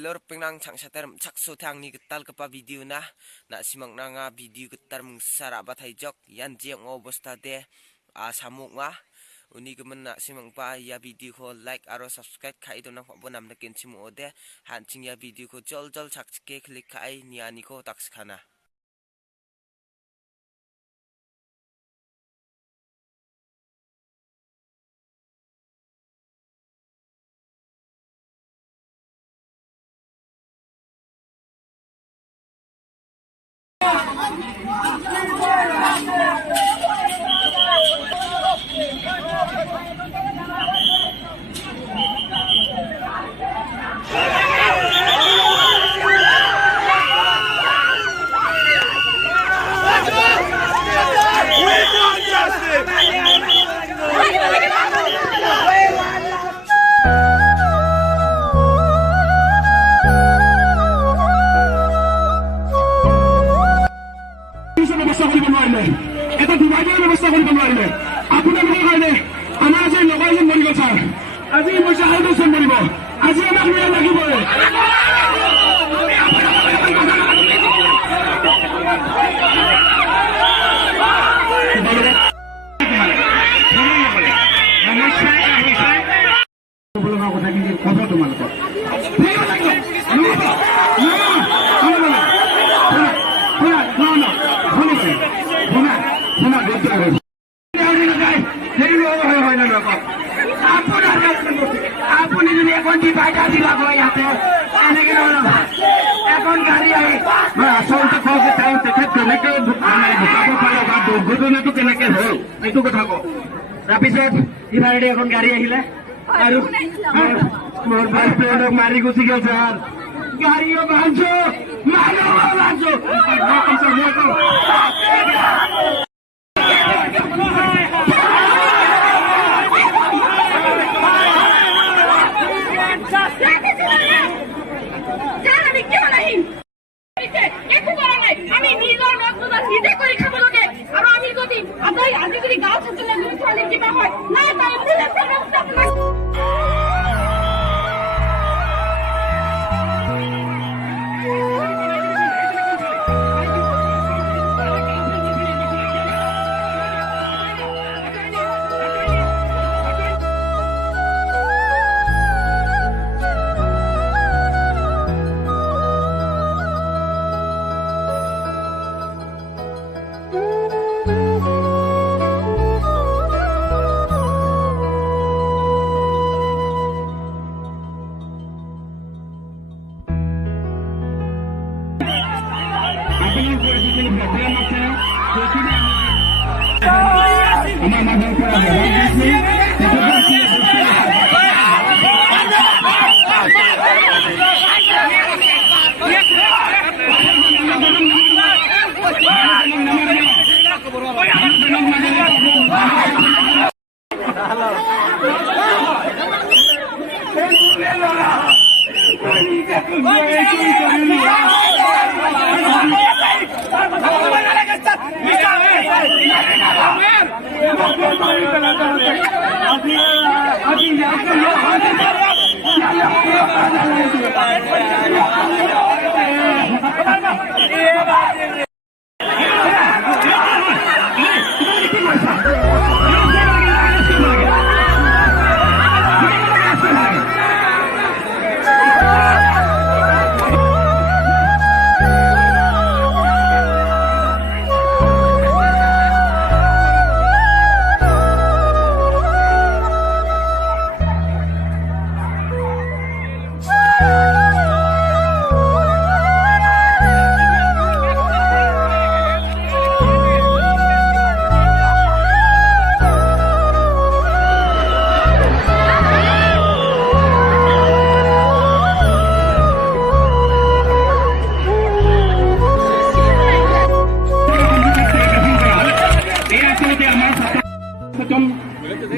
Hello pengnang changsatar chakso thangni getal kepa video na simang nanga video getar mengsara bathai jok yan jeng obosta de samuk nga uni kemen na simang pa ya video ko like aro subscribe khai dona bonam na ken simu ode hancing ya video ko jol chakske klik khai niani ko takskhana এটা divider ব্যৱস্থা কৰিব নোৱাৰিলে আপোনালোকৰ কাৰণে আমাৰ আজি লগৰজন মৰিব sir আজি পইচা হাইড্ৰজন মৰিব আজি আমাক ন্যায় লাগিবই কথাখিনি ক'ব তোমালোকক আপুনি যদি এখন ডিভাইডাৰ দিলা হয় ইয়াতে এনেকে এখন গাড়ী আহি আচলতে কওঁ যে তেওঁ তেখেত কেনেকে ঢুকাব পাৰে বা দুৰ্ঘটনাটো কেনেকে হ'ল এইটো কথা কওঁ তাৰপিছত ডিভাইডাৰ এখন গাড়ী আহিলে আৰু মোৰ বাইক ফ্ৰেণ্ডক মাৰি গুচি গ'ল ছাৰ গাড়ীও ভাঙছো মানুহো ভাঙছো আমি নিজৰ ৰক্তটা নিজে কৰি খাব লাগে আৰু আমি যদি আজি যদি গাঁও থাকলে যদি ছোৱালী কিবা হয় নাই তাই পুলিচৰ ৰক্ত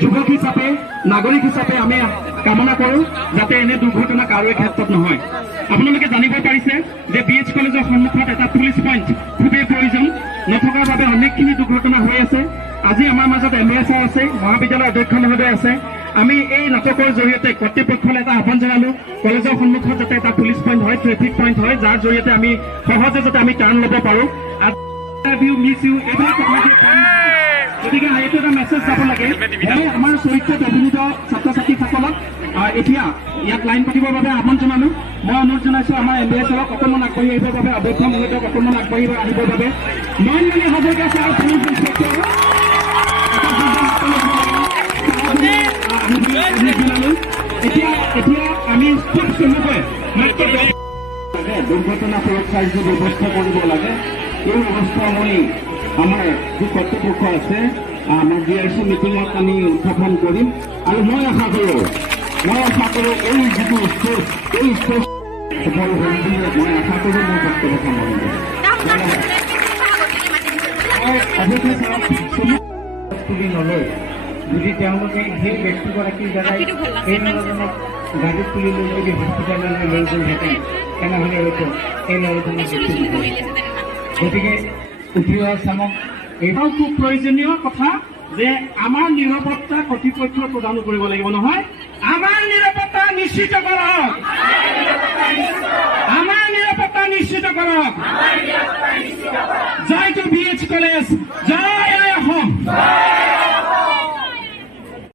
যুৱক হিচাপে নাগৰিক হিচাপে আমি কামনা কৰোঁ যাতে এনে দুৰ্ঘটনা কাৰোৰে ক্ষেত্ৰত নহয় আপোনালোকে জানিব পাৰিছে যে BH কলেজৰ সন্মুখত এটা পুলিচ পইণ্ট খুবেই প্ৰয়োজন নথকাৰ বাবে অনেকখিনি দুৰ্ঘটনা হৈ আছে আজি আমাৰ মাজত MA ছাৰ আছে মহাবিদ্যালয়ৰ অধ্যক্ষ মহোদয় আছে আমি এই নাটকৰ জৰিয়তে কৰ্তৃপক্ষলৈ এটা আহ্বান জনালো কলেজৰ সন্মুখত যাতে এটা পুলিচ পইণ্ট হয় ট্ৰেফিক পইণ্ট হয় যাৰ জৰিয়তে আমি সহজে যাতে আমি টাৰ্ণ ল'ব পাৰোঁ মিছ ইউ এইবিলাক কথা গতিকে এইটো এটা মেছেজ যাব লাগে মই আমাৰ চৰিত্ৰত অভিনীত ছাত্ৰ ছাত্ৰীসকলক এতিয়া ইয়াত লাইন পাতিবৰ বাবে আহ্বান জনালো মই অনুৰোধ জনাইছো আমাৰ এম্বুলেঞ্চক অকণমান আগবাঢ়ি আহিবৰ বাবে আবদ্ধ মুহূৰ্তক অকণমান আগবাঢ়ি আহিবৰ বাবে Nayanmoni Hazarika sir police inspector এতিয়া আমি খুব চমুকৈ দুৰ্ঘটনা সুৰক্ষাৰ যি ব্যৱস্থা কৰিব লাগে এই ব্যৱস্থা মই আমাৰ যি কৰ্তৃপক্ষ আছে আমাৰ GRC মিটিঙত আমি উত্থাপন কৰিম আৰু মই আশা কৰোঁ এই যিটো ষ্টেজ এই ষ্টেজ সফল হ'ল বুলি মই আশা কৰোঁ মোৰ বক্তব্য সামৰণি তুলি নলয় যদি তেওঁলোকে সেই ব্যক্তিগৰাকীৰ দ্বাৰাই সেই ল'ৰাজনক গাড়ীত তুলি লৈ যদি হস্পিটেললৈ লৈ গ'লহেঁতেন তেনেহ'লে হয়তো এই ল'ৰাজনক গতিকে উঠি অহা চামক এইটাও খুব প্ৰয়োজনীয় কথা যে আমাৰ নিৰাপত্তা কৰ্তৃপক্ষই প্ৰদান কৰিব লাগিব নহয় আমাৰ নিৰাপত্তা নিশ্চিত কৰক আমাৰ নিৰাপত্তা নিশ্চিত কৰক জয় টু BH কলেজ জয় অসম